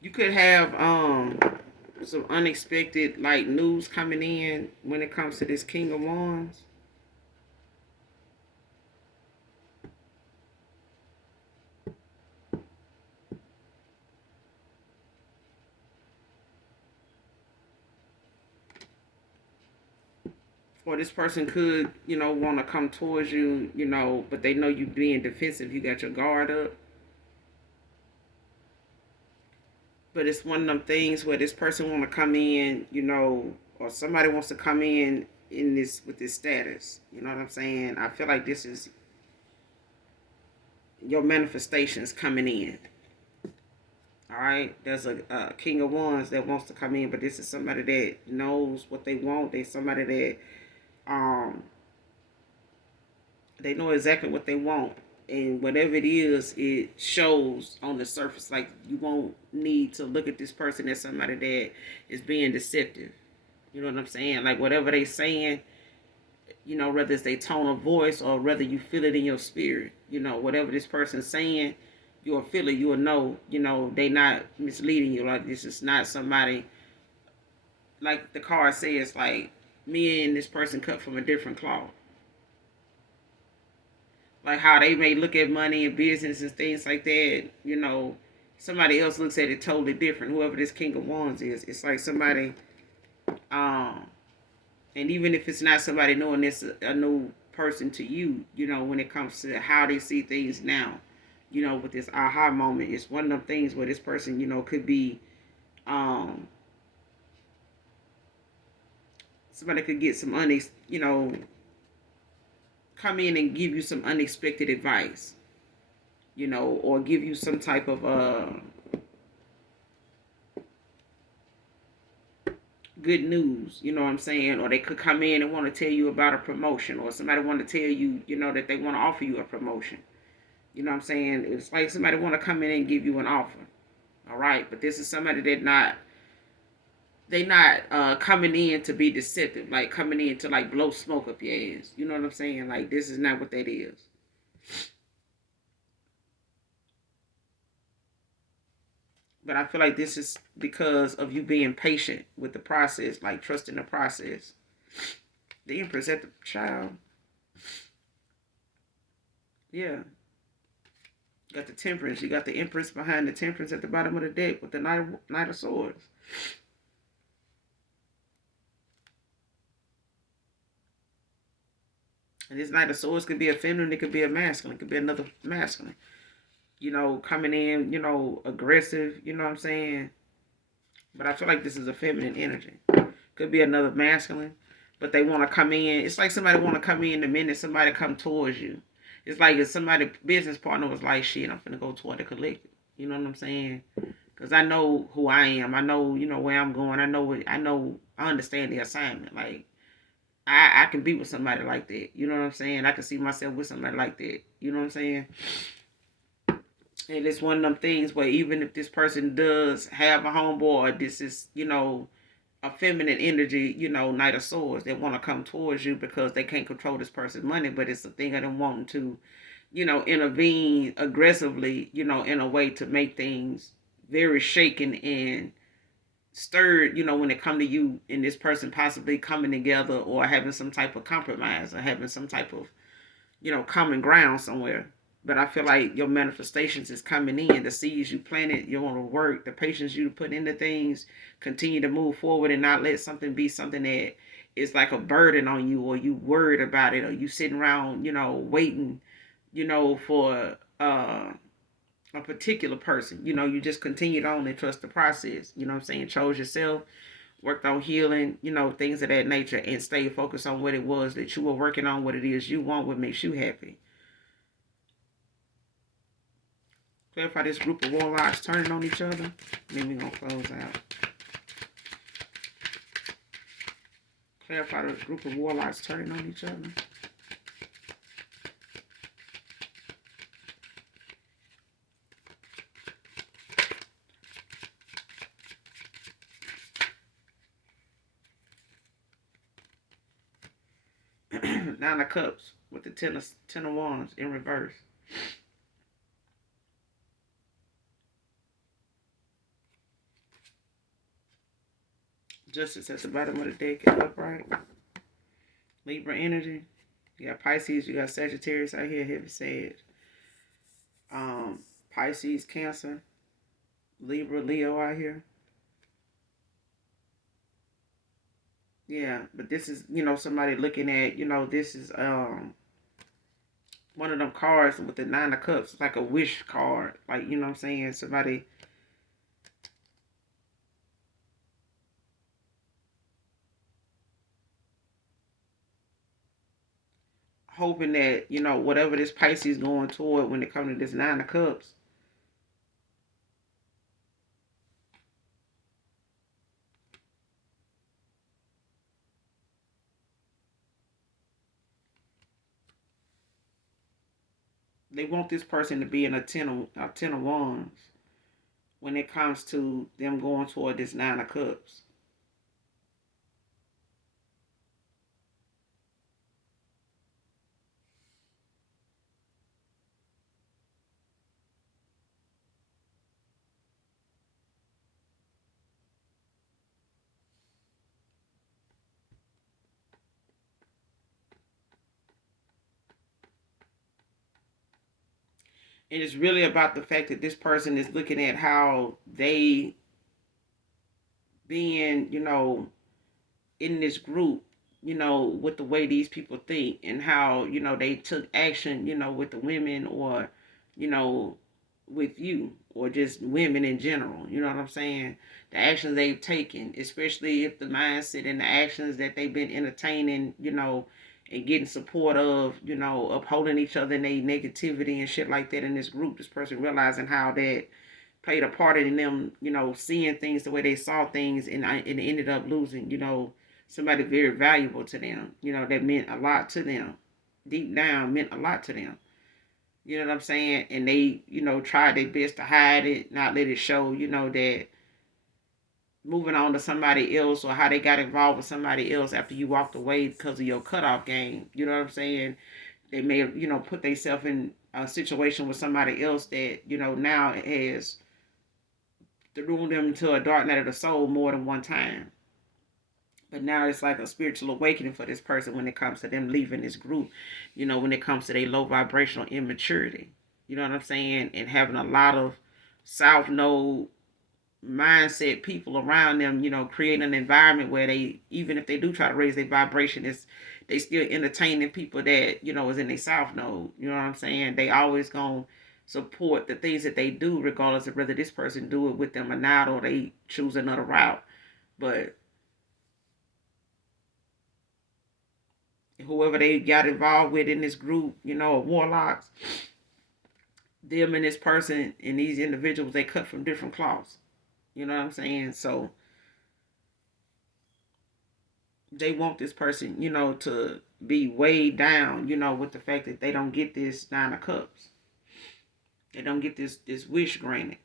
You could have some unexpected like news coming in when it comes to this King of Wands. Or this person could, want to come towards you, but they know you being defensive. You got your guard up. But it's one of them things where this person want to come in, or somebody wants to come in this with this status. You know what I'm saying? I feel like this is your manifestations coming in. All right, there's a King of Wands that wants to come in, but this is somebody that knows what they want. They somebody that they know exactly what they want, and whatever it is, it shows on the surface. Like, you won't need to look at this person as somebody that is being deceptive. You know what I'm saying? Like, whatever they saying, whether it's their tone of voice or whether you feel it in your spirit, whatever this person's saying, you'll feel it. You'll know, they not misleading you. Like, this is not somebody, like the card says, like, me and this person cut from a different cloth. Like how they may look at money and business and things like that, somebody else looks at it totally different. Whoever this King of Wands is, it's like somebody, and even if it's not somebody knowing this a new person to you, when it comes to how they see things now, with this aha moment, it's one of them things where this person, could be, somebody could get some come in and give you some unexpected advice, or give you some type of good news, you know what I'm saying? Or they could come in and want to tell you about a promotion, or somebody want to tell you, that they want to offer you a promotion. You know what I'm saying? It's like somebody want to come in and give you an offer. All right, but this is somebody that they not coming in to be deceptive, like coming in to like blow smoke up your ass. You know what I'm saying? Like, this is not what that is. But I feel like this is because of you being patient with the process, like trusting the process. The Empress at the child. Yeah. You got the Temperance. You got the Empress behind the Temperance at the bottom of the deck with the Knight of Swords. And this Knight of Swords could be a feminine, it could be a masculine, it could be another masculine. Coming in, aggressive, you know what I'm saying? But I feel like this is a feminine energy. Could be another masculine, but they want to come in. It's like somebody want to come in the minute somebody come towards you. It's like if somebody business partner was like, shit, I'm finna go toward the collective. You know what I'm saying? Because I know who I am. I know, where I'm going. I understand the assignment. Like, I can be with somebody like that. You know what I'm saying? I can see myself with somebody like that. You know what I'm saying? And it's one of them things where even if this person does have a homeboy, or this is, a feminine energy, Knight of Swords, that want to come towards you because they can't control this person's money, but it's a thing of them wanting to, intervene aggressively, in a way to make things very shaken and stirred, when it come to you and this person possibly coming together or having some type of compromise or having some type of, common ground somewhere. But I feel like your manifestations is coming in. The seeds you planted, you want to work, the patience you put into things, continue to move forward and not let something be something that is like a burden on you, or you worried about it, or you sitting around, waiting, for a particular person. You just continued on and trust the process. You know what I'm saying? Chose yourself, worked on healing, things of that nature, and stay focused on what it was that you were working on, what it is you want, what makes you happy. Clarify this group of warlocks turning on each other. Then we're going to close out. Clarify the group of warlocks turning on each other. Nine of Cups with the ten of Wands in reverse. Justice at the bottom of the deck is upright. Libra energy. You got Pisces, you got Sagittarius out here, heavy Sag. Pisces, Cancer, Libra, Leo out here. Yeah, but this is, somebody looking at, this is one of them cards with the Nine of Cups. It's like a wish card. Like, you know what I'm saying? Somebody hoping that, whatever this Pisces going toward when it comes to this Nine of Cups, they want this person to be in a ten of Wands when it comes to them going toward this Nine of Cups. And it's really about the fact that this person is looking at how they being, in this group, with the way these people think and how, they took action, with the women or, you know, with you or just women in general. You know what I'm saying? The actions they've taken, especially if the mindset and the actions that they've been entertaining, and getting support of, upholding each other in their negativity and shit like that in this group. This person realizing how that played a part in them, seeing things the way they saw things, and ended up losing, somebody very valuable to them, that meant a lot to them. Deep down meant a lot to them. You know what I'm saying? And they, tried their best to hide it, not let it show, that moving on to somebody else or how they got involved with somebody else after you walked away because of your cutoff game. You know what I'm saying? They may have, put themselves in a situation with somebody else that, now has threw them into a dark night of the soul more than one time. But now it's like a spiritual awakening for this person when it comes to them leaving this group, when it comes to their low vibrational immaturity. You know what I'm saying? And having a lot of South Node mindset people around them, creating an environment where they, even if they do try to raise their vibration, they still entertaining people that, is in their south node. You know what I'm saying? They always gonna support the things that they do, regardless of whether this person do it with them or not, or they choose another route. But whoever they got involved with in this group, of warlocks, them and this person and these individuals, they cut from different cloths. You know what I'm saying? So they want this person, to be weighed down, with the fact that they don't get this Nine of Cups. They don't get this wish granted.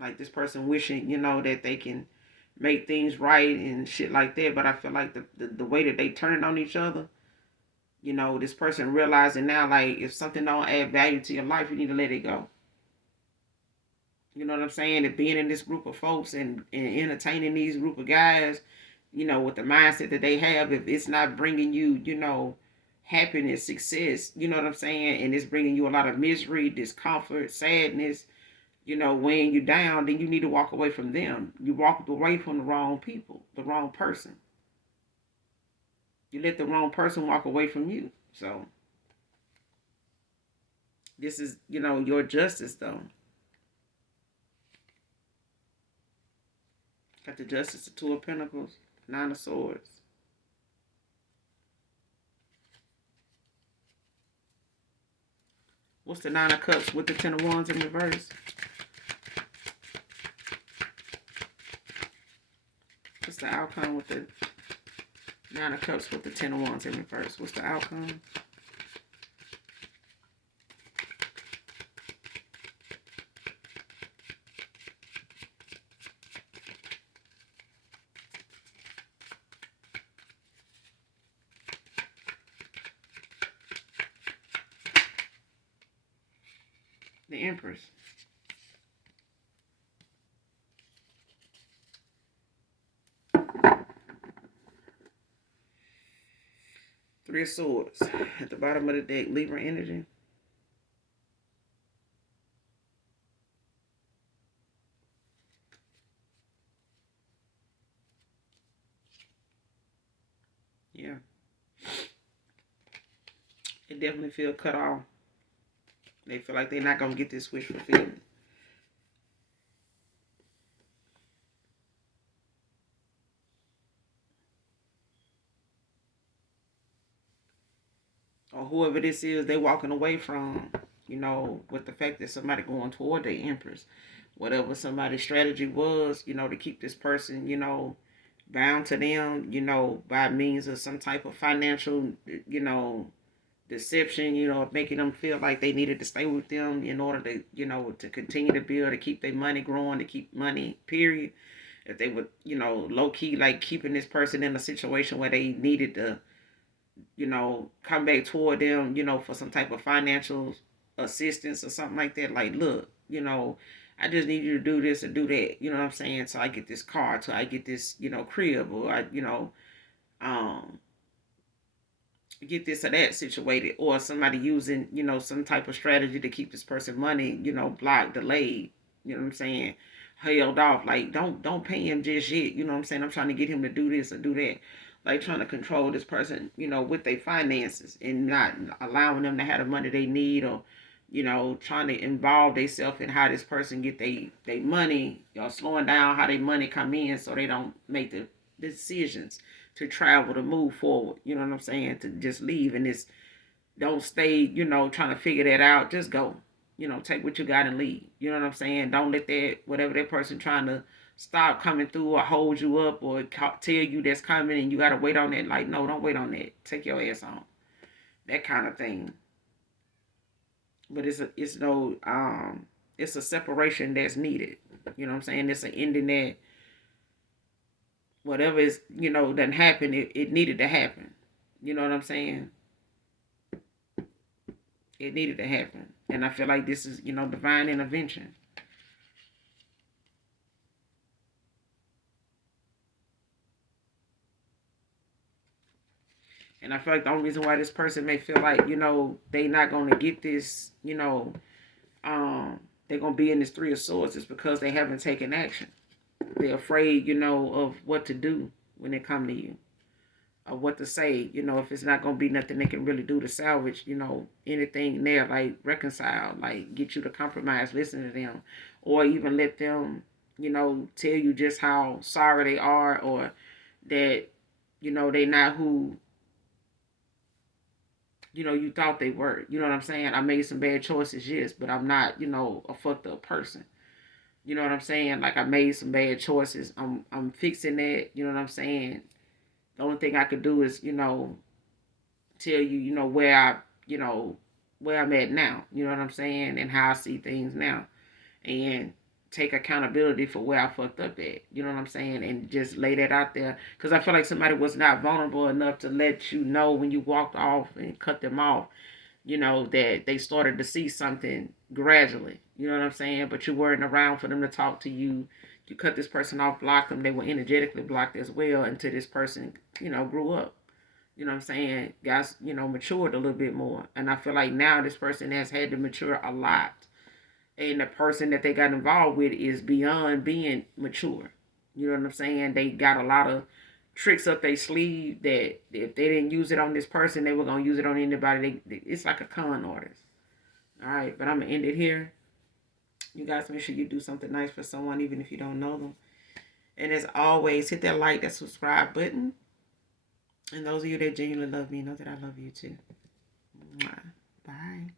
Like this person wishing, that they can make things right and shit like that. But I feel like the way that they turn on each other, this person realizing now, like, if something don't add value to your life, you need to let it go. You know what I'm saying? If being in this group of folks and entertaining these group of guys, with the mindset that they have, if it's not bringing you, happiness, success, you know what I'm saying? And it's bringing you a lot of misery, discomfort, sadness, weighing you down, then you need to walk away from them. You walk away from the wrong people, the wrong person. You let the wrong person walk away from you. So this is, your justice though. Got the Justice, the Two of Pentacles, Nine of Swords. What's the Nine of Cups with the Ten of Wands in reverse? What's the outcome with the Nine of Cups with the Ten of Wands in reverse? What's the outcome? The Empress. Three of Swords at the bottom of the deck. Libra energy. Yeah. They definitely feel cut off. They feel like they're not going to get this wish fulfilled. Or whoever this is, they walking away from, with the fact that somebody going toward the Empress. Whatever somebody's strategy was, to keep this person, bound to them, by means of some type of financial, deception, making them feel like they needed to stay with them in order to, to continue to build, to keep their money growing, to keep money, period. If they would, low key, like keeping this person in a situation where they needed to, come back toward them, for some type of financial assistance or something like that. Like, look, I just need you to do this or do that. You know what I'm saying? So I get this car, so I get this, crib, or I, um, get this or that situated, or somebody using, some type of strategy to keep this person money, blocked, delayed, you know what I'm saying, held off. Like, don't pay him just yet, you know what I'm saying? I'm trying to get him to do this or do that. Like trying to control this person, with their finances and not allowing them to have the money they need, or, trying to involve themselves in how this person get they money, slowing down how they money come in so they don't make the decisions to travel, to move forward. You know what I'm saying? To just leave and this, don't stay, trying to figure that out. Just go. Take what you got and leave. You know what I'm saying? Don't let that, whatever that person trying to stop coming through or hold you up or tell you that's coming and you got to wait on that. Like, no, don't wait on that. Take your ass on. That kind of thing. But it's a separation that's needed. You know what I'm saying? It's an ending that whatever is, doesn't happen, it needed to happen. You know what I'm saying? It needed to happen. And I feel like this is, divine intervention. And I feel like the only reason why this person may feel like, they not going to get this, they're going to be in this Three of Swords is because they haven't taken action. They're afraid, of what to do when they come to you. what to say, if it's not going to be nothing they can really do to salvage, anything there, like reconcile, like get you to compromise, listen to them, or even let them, tell you just how sorry they are, or that, they not who, you thought they were. You know what I'm saying? I made some bad choices, yes, but I'm not, a fucked up person. You know what I'm saying? Like, I made some bad choices. I'm fixing that. You know what I'm saying? The only thing I could do is, tell you, where where I'm at now. You know what I'm saying? And how I see things now. And take accountability for where I fucked up at. You know what I'm saying? And just lay that out there. Because I feel like somebody was not vulnerable enough to let you know when you walked off and cut them off, that they started to see something gradually. You know what I'm saying? But you weren't around for them to talk to you. You cut this person off, blocked them. They were energetically blocked as well until this person, grew up. You know what I'm saying? Guys, matured a little bit more. And I feel like now this person has had to mature a lot. And the person that they got involved with is beyond being mature. You know what I'm saying? They got a lot of tricks up their sleeve that if they didn't use it on this person, they were gonna use it on anybody. It's like a con artist. All right, but I'm gonna end it here. You guys make sure you do something nice for someone, even if you don't know them. And as always, hit that like, that subscribe button. And those of you that genuinely love me know that I love you too. Bye.